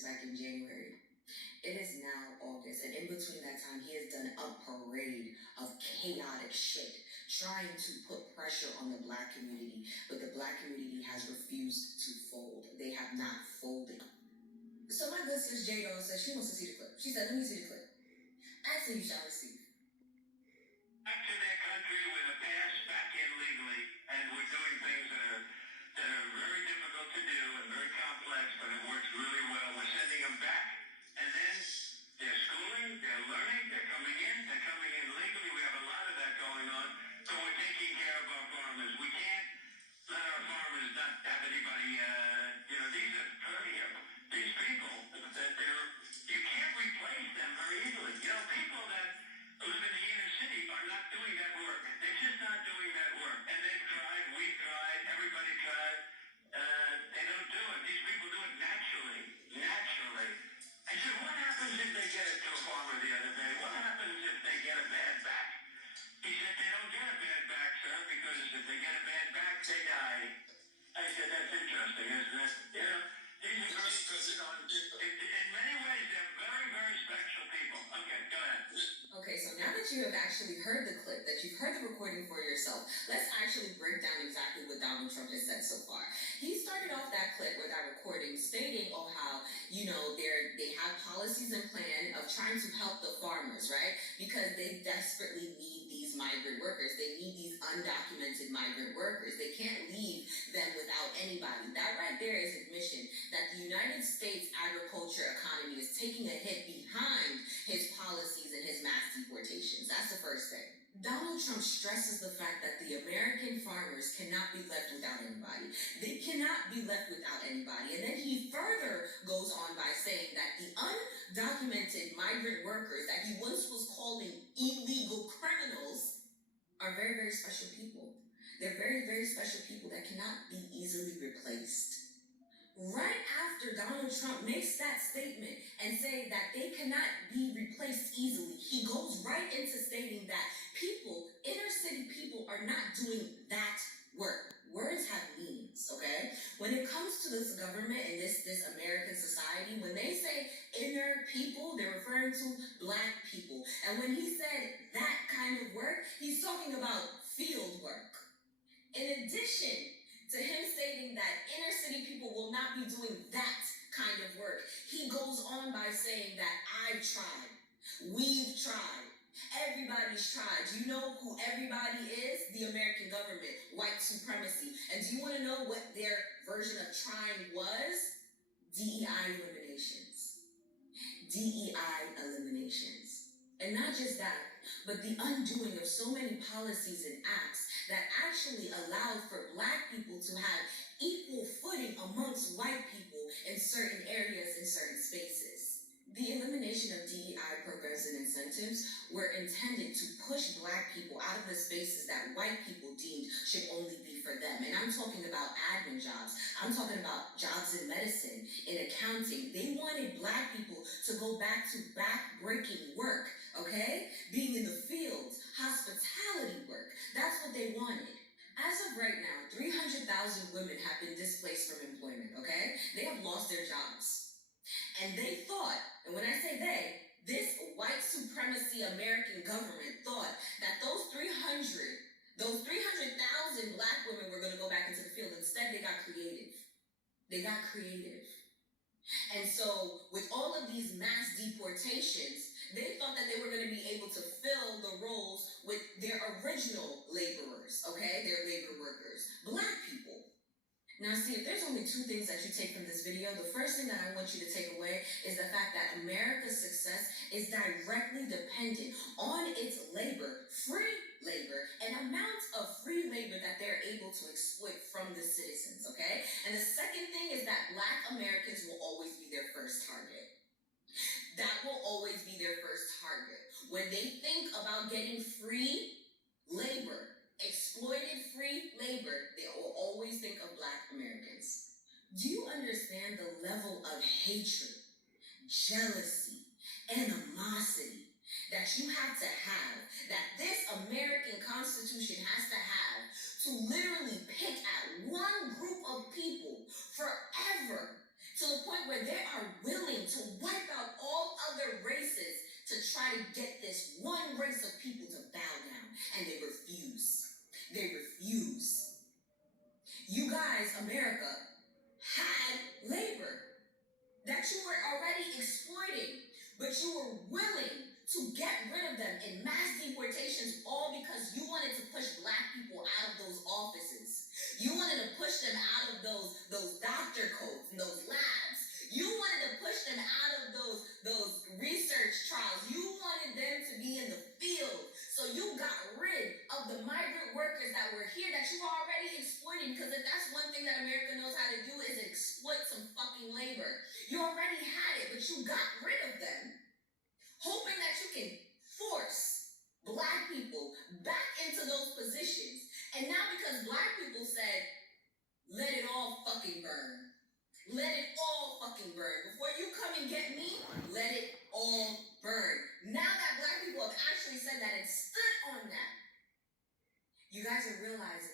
this back in January. It is now August, and in between that time, he has done a parade of chaotic shit, trying to put pressure on the black community, but the black community has refused to fold. They have not folded. So my good sis J-Dog says she wants to see the clip. She said, let me see the clip. Answer you shall receive. Back to their country with a pass back in legally, and we're doing things that are very difficult to do and very complex, but it works really well. We're sending them back, and then they're schooling, they're learning, they're coming in legally. We have a lot of that going on, so we're taking care of our farmers. We can't let our farmers not have anybody, these people, that you can't replace them very easily. People that live in the inner city are not doing that work. They're just not doing that work. And they've tried, we've tried, everybody tried. They don't do it. These people do it naturally. I said, what happens if they get it to a farmer the other day? What happens if they get a bad back? He said, they don't get a bad back, sir, because if they get a bad back, they die. I said, that's interesting, isn't it? These are in many ways, they're very, very special people. Okay, go ahead. Okay, so now that you have actually heard the clip, that you've heard the recording for yourself, let's actually break down exactly what Donald Trump has said so far. He started off that clip with that recording stating, how, they have policies and plan of trying to help the farmers, right? Because they desperately need these migrant workers. They need these undocumented migrant workers. They can't leave them without anybody. That right there is admission that the United States agriculture economy is taking a hit behind his policies and his mass deportations. That's the first thing. Donald Trump stresses the fact that the American farmers cannot be left without anybody. They cannot be left without anybody. And then he further goes on by saying that the undocumented migrant workers that he once was calling illegal criminals are very, very special people. They're very, very special people that cannot be easily replaced. Right after Donald Trump makes that statement and saying that they cannot be replaced easily, he goes right into stating that inner city people are not doing that work. Words have meanings, okay? When it comes to this government and this American society, when they say inner people, they're referring to black people. And when he said that kind of work, he's talking about field work. In addition to him stating that inner city people will not be doing that kind of work, he goes on by saying that I've tried, we've tried, everybody's tried. You know who everybody is? The American government, white supremacy. And do you want to know what their version of trying was? DEI eliminations. DEI eliminations. And not just that, but the undoing of so many policies and acts that actually allowed for black people to have equal footing amongst white people in certain areas, in certain spaces. The elimination of DEI programs and incentives were intended to push black people out of the spaces that white people deemed should only be for them. And I'm talking about admin jobs. I'm talking about jobs in medicine, in accounting. They wanted black people to go back to back-breaking work, okay? Being in the fields, hospitality work. That's what they wanted. As of right now, 300,000 women have been displaced from employment, okay? They have lost their jobs. And they thought, and when I say they, this white supremacy American government thought that those 300,000 black women were going to go back into the field. Instead, they got creative. And so with all of these mass deportations, they thought that they were going to be able to fill the roles with their original laborers, okay? Their labor workers, black people. Now see, if there's only two things that you take from this video, the first thing that I want you to take away is the fact that America's success is directly dependent on its labor, free labor, and amounts of free labor that they're able to exploit from the citizens, okay? And the second thing is that black Americans will always be their first target. That will always be their first target. When they think about getting free labor, exploited free labor, they will always think of black Americans. Do you understand the level of hatred, jealousy, animosity that you have to have, that this American Constitution has to have, to literally pick at one group of people forever, to the point where they are willing race of people to bow down, and they refuse. They refuse. You guys, America, had labor that you were already exploiting, but you were willing to get rid of them in mass deportations, all because you wanted to push black people out of those offices. You wanted to push them out of those doctor coats and those labs. You wanted to push them out of those research trials. You wanted them to be in the field. So you got rid of the migrant workers that were here that you were already exploiting, because if that's one thing that America knows how to do is exploit some fucking labor. You already had it, but you got rid of them, hoping that you can force black people back into those positions. And now because black people said, let it all fucking burn. Let it all fucking burn. Before you come and get me, let it all burn. Now that black people have actually said that and stood on that, you guys are realizing